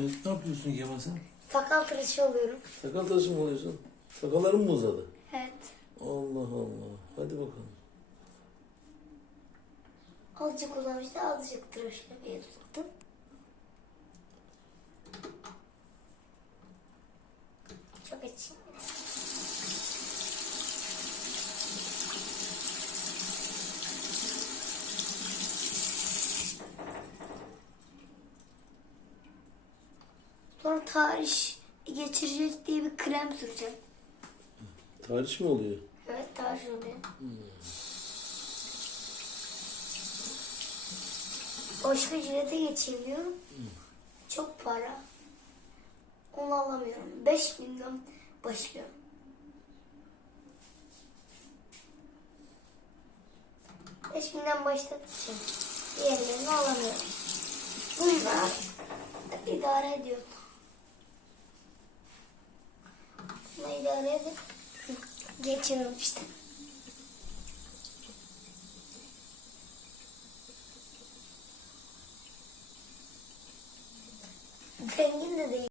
Evet, ne yapıyorsun Kemal sen? Sakal tıraşı oluyorum. Sakal tıraşı mı oluyorsun? Sakalların mı uzadı? Evet. Allah Allah. Hadi bakalım. Azıcık uzamıştı, azıcık tıraş yapmaya tuttum. Çok açayım. Sonra tarih geçirecek diye bir krem süreceğim. Tarih mi oluyor? Evet tarih oluyor. Başka cilete geçeyim diyorum. Çok para. Onu alamıyorum. 5 binden başlıyorum. Beş binden başladıkça diğerlerini alamıyorum. Bunlar idare ediyor. Edip geçiyorum işte. Zengin de değil.